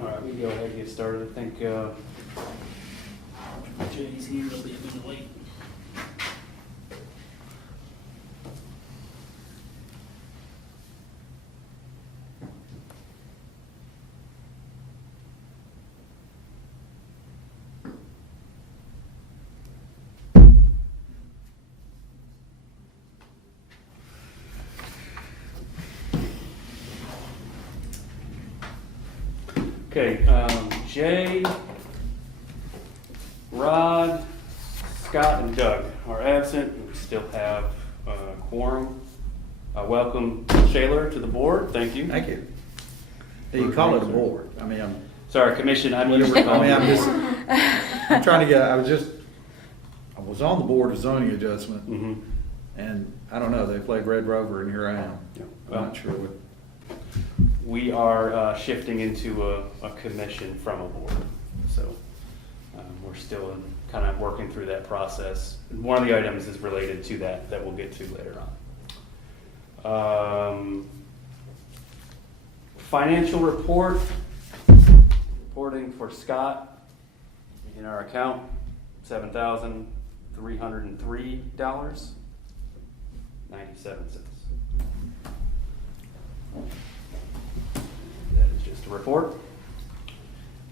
All right, we can go ahead and get started. I think Jay's here. He'll be a minute late. Okay, Jay, Rod, Scott, and Doug are absent. We still have quorum. Welcome Shaler to the board. Thank you. Thank you. You call it a board. I mean, Sorry, Commission. I'm used to calling I'm trying to get, I was on the board of zoning adjustment, and I don't know, they played Red Rover, and here I am. Yeah. I'm not sure what. We are shifting into a commission from a board. So we're still kind of working through that process. And one of the items is related to that we'll get to later on. Financial reporting for Scott in our account, $7,303.97. That is just a report.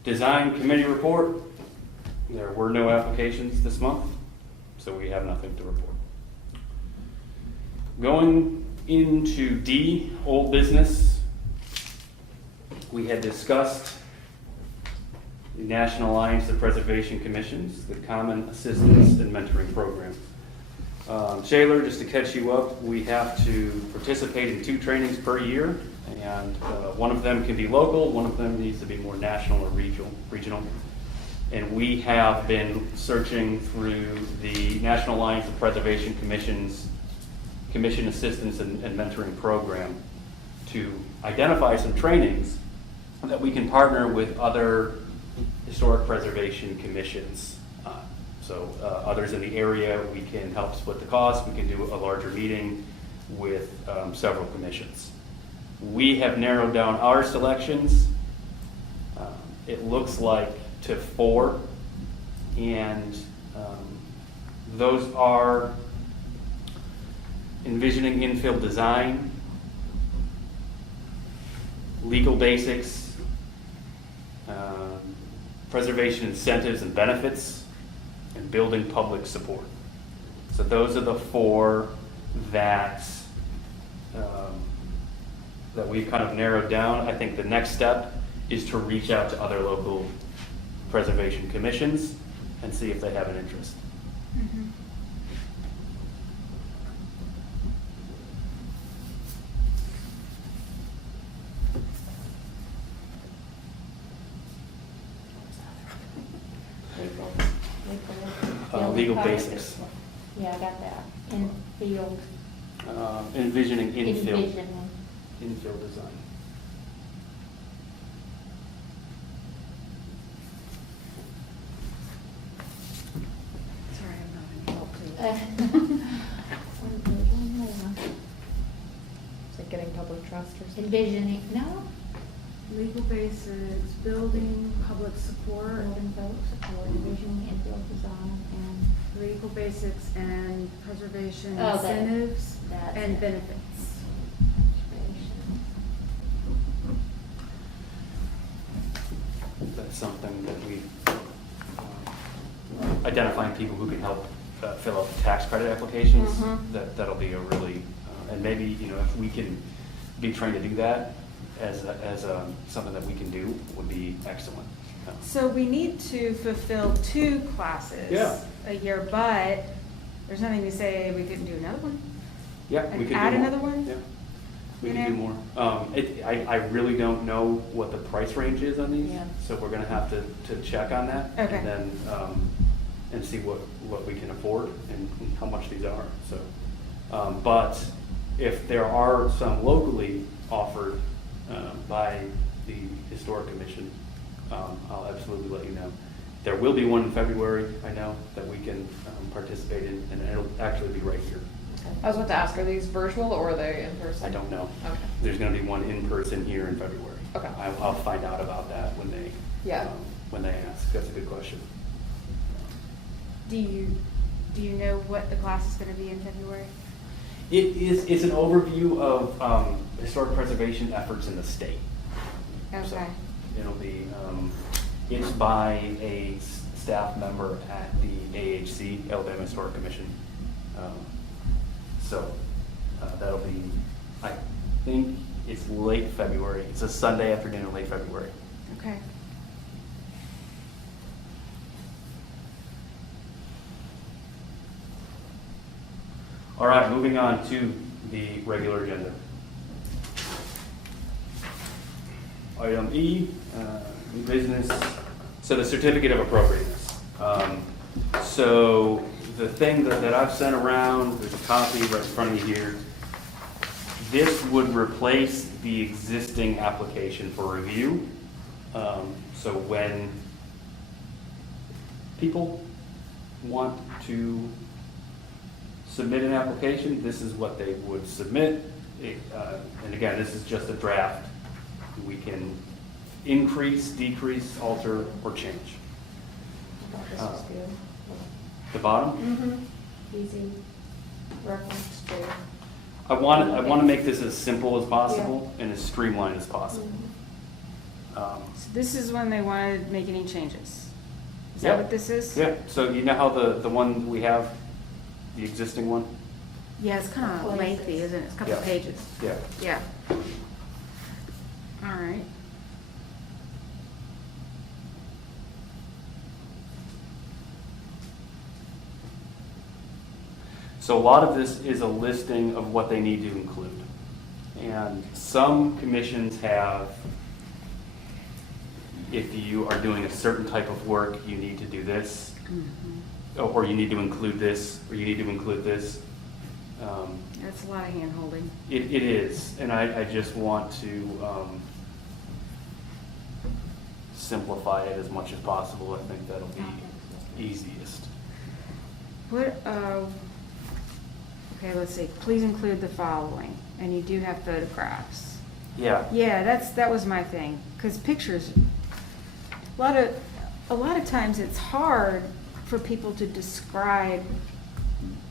Design committee report. There were no applications this month, so we have nothing to report. Going into D, old business, we had discussed the National Alliance of Preservation Commissions, the Common Assistance and Mentoring Program. Shaler, just to catch you up, we have to participate in 2 trainings per year, and one of them can be local, one of them needs to be more national or regional. And we have been searching through the National Alliance of Preservation Commission's Commission Assistance and Mentoring Program to identify some trainings that we can partner with other historic preservation commissions. So others in the area, we can help split the cost. We can do a larger meeting with several commissions. We have narrowed down our selections. It looks like to 4, and those are envisioning infill design, legal basics, preservation incentives and benefits, and building public support. So those are the 4 that we've kind of narrowed down. I think the next step is to reach out to other local preservation commissions and see if they have an interest. Legal basics. Yeah, I got that. In field. Envisioning infill Envisioning. Design. Sorry, I'm not in help, please. Is it getting public trust or something? Envisioning, no? Legal basics, building, public support, Building public support, envisioning infield design, and legal basics and preservation Oh, that- incentives that's and it. benefits. conservation. That's something that we identifying people who can help fill out tax credit applications. That'll be a really and maybe if we can be trained to do that as something that we can do would be excellent. So we need to fulfill 2 classes a year, but there's nothing to say we couldn't do another one. Yeah, And we could add do more. another one? Yeah, we You can do know? more. I really don't know what the price range is on these, Yeah. so we're going to have to check on that, Okay. and then and see what we can afford and how much these are. So, but if there are some locally offered by the Historic Commission, I'll absolutely let you know. There will be one in February, I know, that we can participate in, and it'll actually be right here. I was about to ask, are these virtual or are they in person? I don't know. Okay. There's gonna be one in person here in February. Okay. I'll find out about that when they, Yeah. when they ask. That's a good question. Do you know what the class is gonna be in February? It's an overview of historic preservation efforts in the state. So Okay. it'll be, it's by a staff member at the AHC, Alabama Historic Commission. So that'll be, I think it's late February. It's a Sunday afternoon in late February. Okay. All right, moving on to the regular agenda. Item E, new business, so the certificate of appropriateness. So the thing that I've sent around, there's a copy right in front of you here. This would replace the existing application for review. So when people want to submit an application, this is what they would submit. And again, this is just a draft. We can increase, decrease, alter, or change. I thought this was good. The bottom, Mm-hmm. Easy reference to. I want to make this as simple as possible and as streamlined as possible. Mm-hmm. So this is when they want to make any changes? Is Yeah. that what this is? Yeah, so you know how the one we have, the existing one? Yeah, it's kind of Places. lengthy, isn't it? It's a couple Yeah. pages. Yeah. Yeah. All right. So a lot of this is a listing of what they need to include. And some commissions have, if you are doing a certain type of work, you need to do this, or you need to include this, or you need to include this. That's a lot of hand holding. It is, and I just want to simplify it as much as possible. I think that'll be easiest. What, okay, let's see. Please include the following, and you do have photographs. Yeah. Yeah, that was my thing, because pictures, a lot of times it's hard for people to describe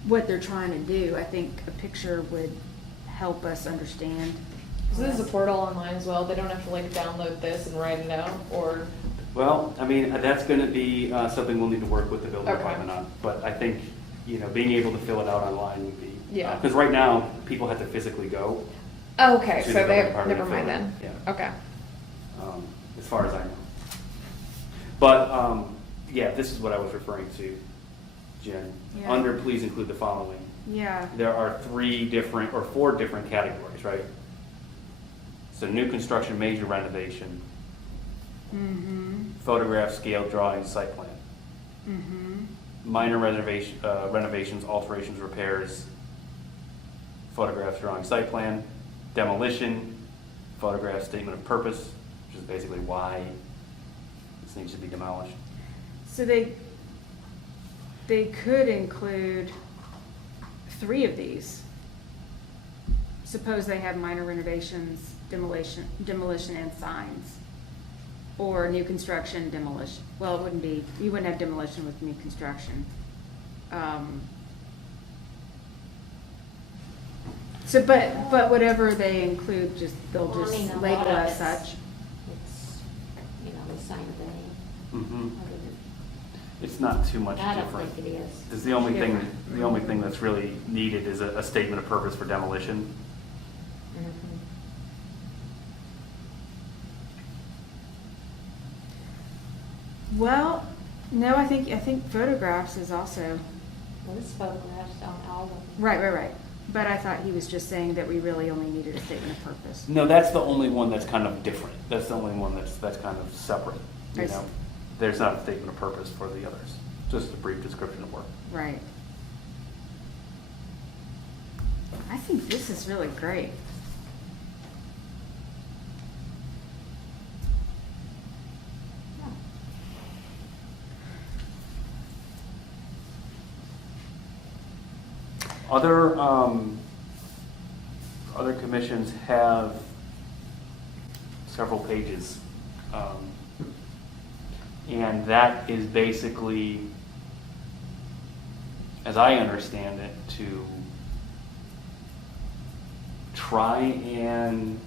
what they're trying to do. I think a picture would help us understand. So this is a portal online as well. They don't have to like download this and write it out, or Well, I mean, that's going to be something we'll need to work with the building Okay. department on. But I think, being able to fill it out online would be. Yeah. Because right now, people have to physically go, oh, okay. To So the they building department never to mind fill it then. out. Yeah. Okay. as far as I know. But, yeah, this is what I was referring to, Jen. Yeah. Under please include the following. Yeah. There are 4 different categories, right? So new construction, major renovation, Mm-hmm. photograph, scale, drawing, site plan. Mm-hmm. Minor renovations, alterations, repairs, photographs, drawing, site plan, demolition, photograph, statement of purpose, which is basically why this needs to be demolished. So they could include 3 of these. Suppose they have minor renovations, demolition and signs. Or new construction, demolition. Well, it wouldn't be, you wouldn't have demolition with new construction. So, but whatever they include, they'll Well, I mean, just a label lot of as it's- such. It's, the same thing. Mhm. other than- It's not too much I don't different. think it is. Because the only thing, Different. the only thing that's really needed is a statement of purpose for demolition. Mhm. Well, no, I think photographs is also, Well, this photographs on all of them. right. But I thought he was just saying that we really only needed a statement of purpose. No, that's the only one that's kind of different. That's the only one that's kind of separate, I you see. know? There's not a statement of purpose for the others, just a brief description of work. Right. I think this is really great. Yeah. Other commissions have several pages. And that is basically, as I understand it, to try and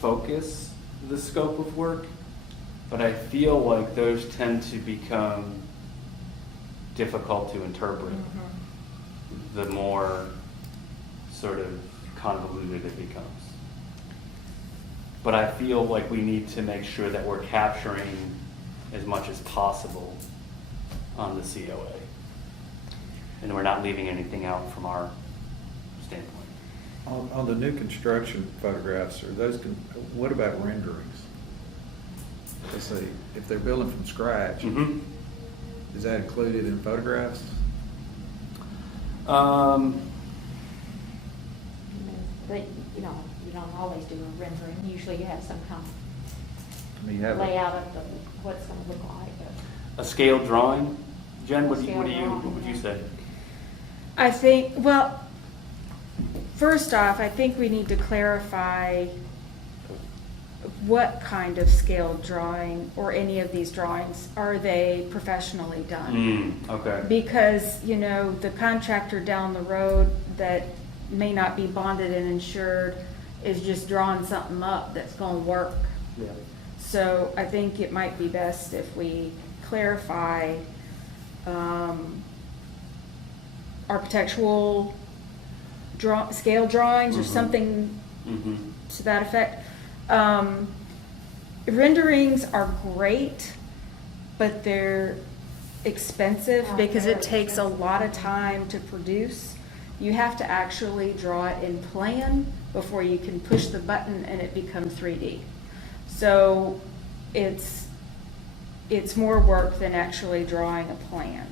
focus the scope of work, but I feel like those tend to become difficult to interpret the more sort of convoluted it becomes. But I feel like we need to make sure that we're capturing as much as possible on the COA. And we're not leaving anything out from our standpoint. On the new construction photographs, are those, what about renderings? Let's see, if they're building from scratch, Mm-hmm. is that included in photographs? But, you don't always do a rendering. Usually you have some kind I mean, you of have, layout of what it's gonna look like. A scale drawing? Jen, what Scale would drawing, you yeah. say? I think, well, first off, I think we need to clarify what kind of scale drawing or any of these drawings are they professionally done? Okay. Because, the contractor down the road that may not be bonded and insured is just drawing something up that's gonna work. Yeah. So I think it might be best if we clarify architectural scale drawings or Mhm. something Mm-hmm. to that effect. Renderings are great, but they're expensive Oh, because it very takes a expensive. lot of time to produce. You have to actually draw it in plan before you can push the button and it becomes 3D. So it's more work than actually drawing a plan.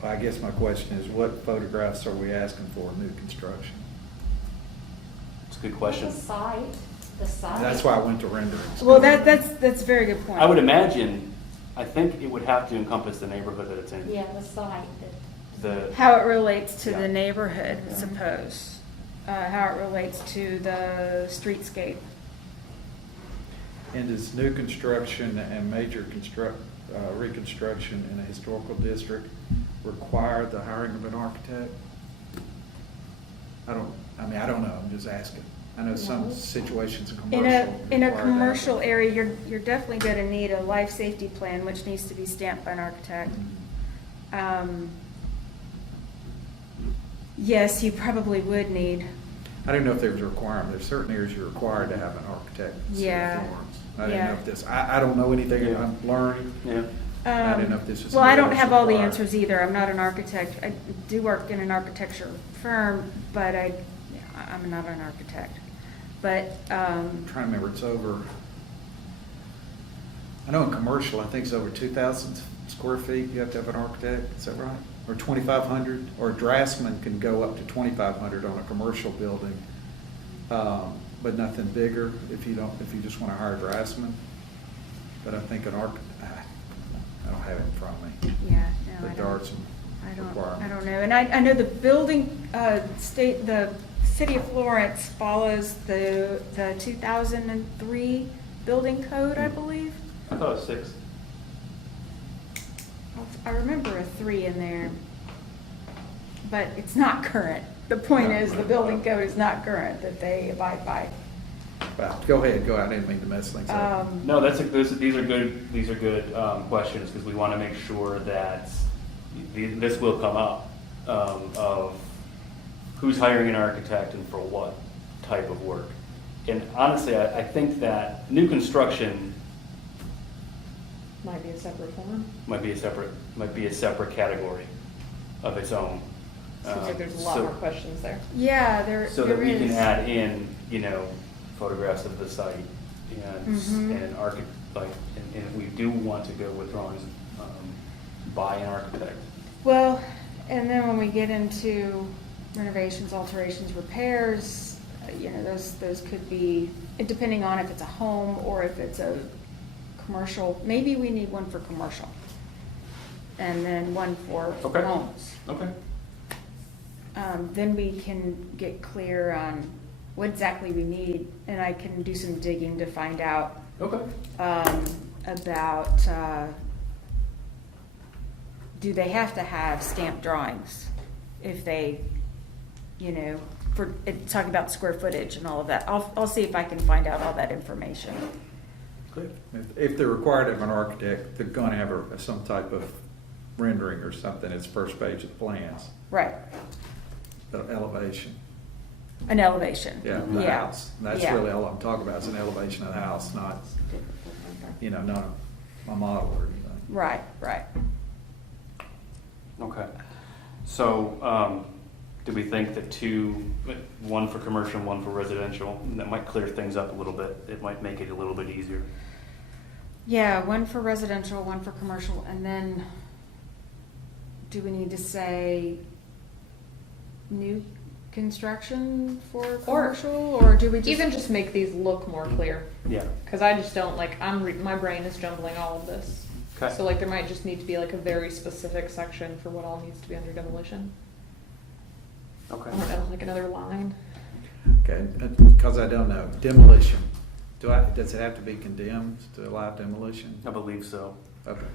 I guess my question is, what photographs are we asking for new construction? It's a good question. The site. That's why I went to renderings. Well, that's a very good point. I would imagine, I think it would have to encompace the neighborhood that it's in. Yeah, the site. The, How it relates to Yeah. the neighborhood, Yeah. suppose. How it relates to the streetscape. And is new construction and major reconstruction in a historical district require the hiring of an architect? I don't know, I'm just asking. I know some No. situations in In commercial. a require that. commercial area, you're definitely gonna need a life safety plan, which needs to be stamped by an architect. Yes, you probably would need, I didn't know if there was a requirement. There's certain areas you're required to have an architect in the city of Yeah. Florence. I didn't know Yeah. if this, I don't know anything, Yeah. I'm learning. yeah. I didn't know if this was Well, I don't something have else all the required. answers either. I'm not an architect. I do work in an architecture firm, but I'm not an architect. But, I'm trying to remember, it's over, I know in commercial, I think it's over 2,000 square feet, you have to have an architect, is that right? Or 2,500, or a draftsman can go up to 2,500 on a commercial building, but nothing bigger if you just want to hire a draftsman. But I think I don't have it in front of me. yeah, no, But I there are don't. some I requirements. don't know. And I know the building, the city of Florence follows the 2003 building code, I believe. I thought it was 6. I remember a 3 in there, but it's not current. The point is, the building code is not current, that they abide by. But go ahead, I didn't mean to mess things up. No, these are good questions, because we want to make sure that this will come up, of who's hiring an architect and for what type of work. And honestly, I think that new construction Might be a separate form. might be a separate category of its own. Seems like there's a lot So- more questions there. Yeah, there So that there we can is. add in, photographs of the site and, Mhm. and if we do want to go with drawings, by an architect. Well, and then when we get into renovations, alterations, repairs, those could be, depending on if it's a home or if it's a commercial, maybe we need one for commercial. and then one for Okay. homes. Okay. Then we can get clear on what exactly we need, and I can do some digging to find out Okay. about, do they have to have stamped drawings if they, for, talking about square footage and all of that. I'll see if I can find out all that information. Good. If they're required of an architect, they're gonna have some type of rendering or something, it's first page of the plans, Right, the elevation. an elevation. Yeah, the Yeah. house. That's Yeah. really all I'm talking about, is an elevation of the house, not, not a model or anything. Right, right. Okay. So, do we think that one for commercial, one for residential, that might clear things up a little bit? It might make it a little bit easier. Yeah, one for residential, one for commercial, and then do we need to say new construction for commercial, or do we just? Even just make these look more clear, Yeah. because I just don't, my brain is jumbling all of this. Okay. So like there might just need to be like a very specific section for what all needs to be under demolition. Okay. I don't know, like another line. Okay, because I don't know, demolition, does it have to be condemned to allow demolition? I believe so. Okay.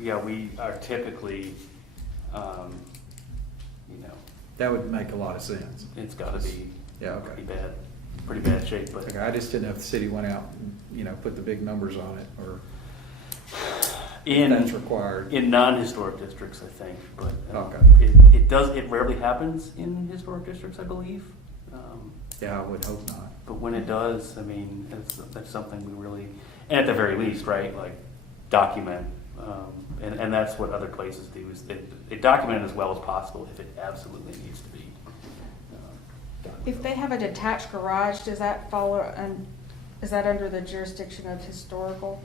Yeah, we are typically, That would make a lot of sense. it's gotta be Yeah, pretty okay. bad, pretty bad shape, but. Okay, I just didn't know if the city went out and, put the big numbers on it, or if that's required. In non-historic districts, I think, but Okay. it rarely happens in historic districts, I believe. Yeah, I would hope not. But when it does, I mean, that's something we really, and at the very least, right, like document. And that's what other places do, is they document it as well as possible if it absolutely needs to be. If they have a detached garage, does that follow, is that under the jurisdiction of historical?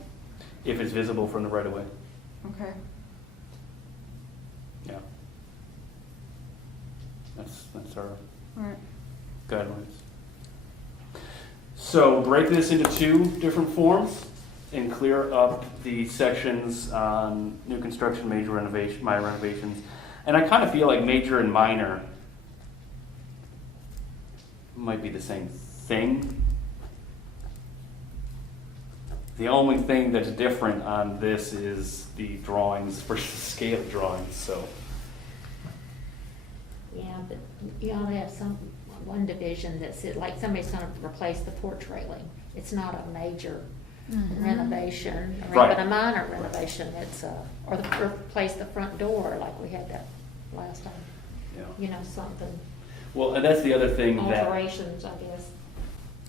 If it's visible from the right of way, Okay. yeah. That's our All right. guidelines. So break this into two different forms and clear up the sections on new construction, major renovation, minor renovations. And I kind of feel like major and minor might be the same thing. The only thing that's different on this is the drawings versus scale drawings, so. Yeah, but you ought to have one division that's, like somebody's gonna replace the porch railing. It's not a major renovation, Right. but a minor renovation, it's or replace the front door like we had that last time. Yeah. Something, Well, and that's the other thing that, alterations, I guess.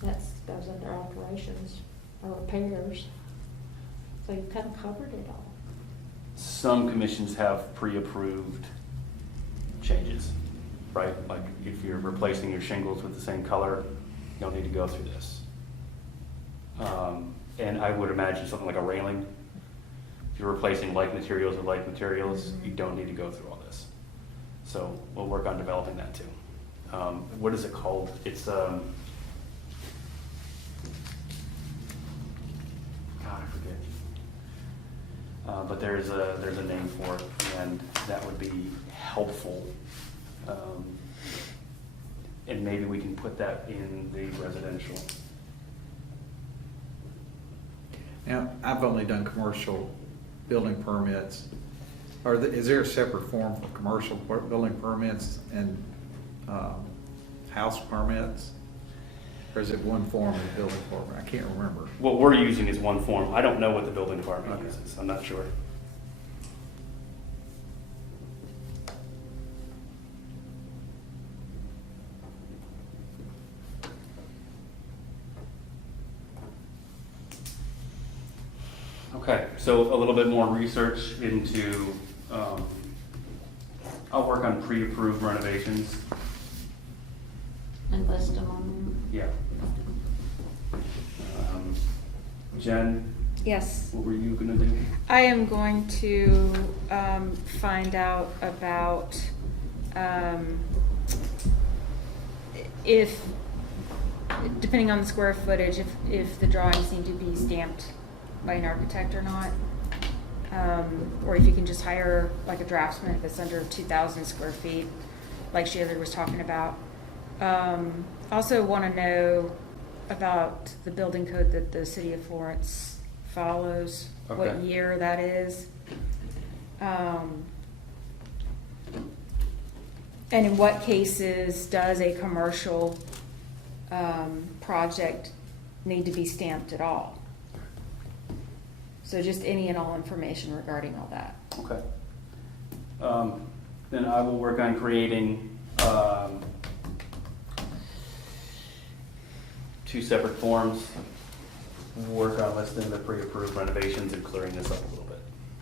That goes under alterations or repairs. So you've kind of covered it all. some commissions have pre-approved changes, right? Like if you're replacing your shingles with the same color, you don't need to go through this. And I would imagine something like a railing. If you're replacing like materials with like materials, you don't need to go through all this. So we'll work on developing that too. What is it called? It's, God, I forget. But there's a name for it, and that would be helpful. And maybe we can put that in the residential. Now, I've only done commercial building permits. Is there a separate form for commercial building permits and house permits? Or is it one form of the building department? I can't remember. What we're using is one form. I don't know what the building department Okay. uses. I'm not sure. Okay, so a little bit more research into, I'll work on pre-approved renovations. And list them on. Yeah. Jen, Yes. what were you gonna do? I am going to find out about if, depending on the square footage, if the drawings need to be stamped by an architect or not. or if you can just hire like a draftsman if it's under 2,000 square feet, like Sheila was talking about. Also want to know about the building code that the city of Florence follows, what Okay. year that is. And in what cases does a commercial project need to be stamped at all? So just any and all information regarding all that. Okay. Then I will work on creating 2 separate forms. Work on listing the pre-approved renovations and clearing this up a little bit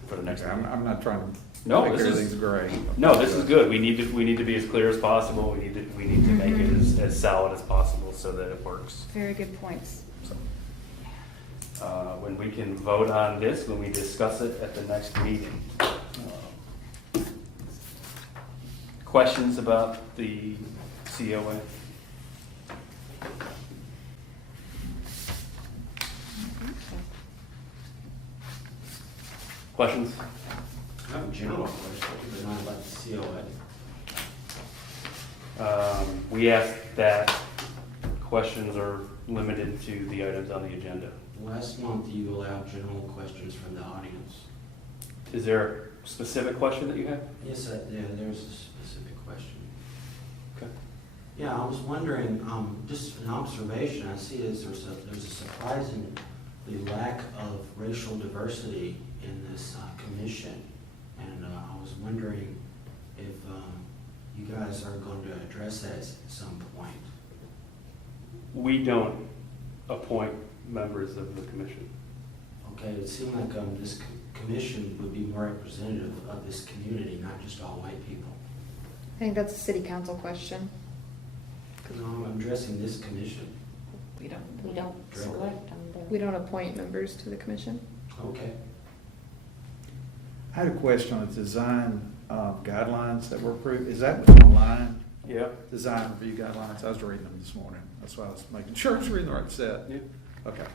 for the next Okay, meeting. I'm not trying to No, make this is- everything's great. No, this is good. We need to be as clear as possible. We need to make it as solid as possible so that it works. Very good points. When we can vote on this, when we discuss it at the next meeting. Questions about the COA? Questions? I have a general question, but not about the COA. We ask that questions are limited to the items on the agenda. Last month, you allowed general questions from the audience. Is there a specific question that you have? Yes, there's a specific question. Okay. Yeah, I was wondering, just an observation, I see there's a surprising lack of racial diversity in this commission. And I was wondering if you guys are going to address that at some point. We don't appoint members of the commission. Okay, it seemed like this commission would be more representative of this community, not just all white people. I think that's a city council question. Because I'm addressing this commission. We don't select them. we don't appoint members to the commission. Okay. I had a question on the design guidelines that were approved. Is that online? Yeah. Design review guidelines? I was reading them this morning. That's why I was making sure I was reading the right set. Yeah. Okay.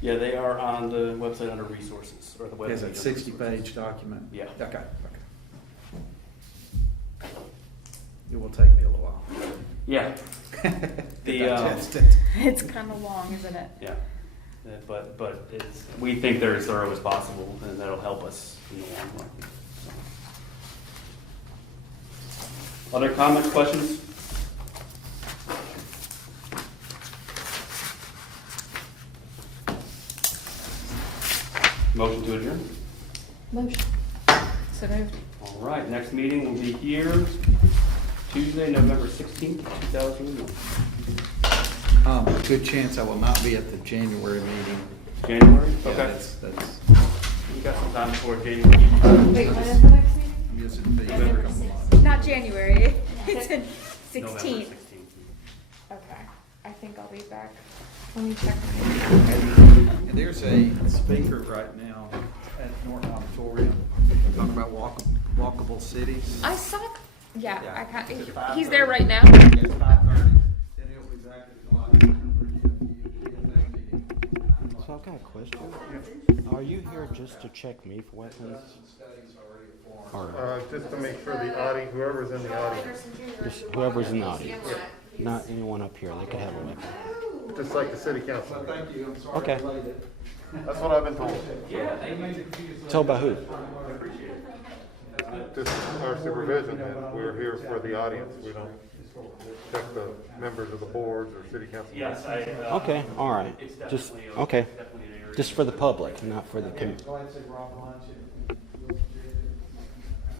Yeah, they are on the website under resources or the website. Is that under 60-page document? Yeah. Okay, okay. It will take me a little while. Yeah. To The, digest it. It's kind of long, isn't it? Yeah. But we think they're as thorough as possible, and that'll help us in the long run. So. Other comments, questions? Motion to adjourn? Motion. So moved. All right, next meeting will be here Tuesday, November 16th, 2001. Good chance I will not be at the January meeting. January? Yeah, Okay. that's, We got some time before January. Wait, when is the next meeting? I'm guessing it'll be November a couple 6th. months. Not January, it's in November 16th. 16th. Okay, I think I'll be back. Let me check. And there's a speaker right now at Norton Auditorium talking about walkable cities. I saw, yeah, Yeah. I can't, It's at he's 5:30. there right now? Yeah, it's 5:30, and he'll be back at the meeting. So I've got a question. Are you here just to check me for wetlands? Or Just to make sure the audience, whoever's in the audience, just whoever's in the audience? Not anyone up here, they could have a weapon. just like the city council. Thank you, I'm sorry. Okay. I delayed it. That's what I've been told. Yeah, thank you. Told by who? Just our supervision, and we're here for the audience. We don't check the members of the boards or city council. Yes, I. Okay, all right. It's Just, definitely okay. definitely an area. Just for the public, not for the, Go ahead and say Rob lunch and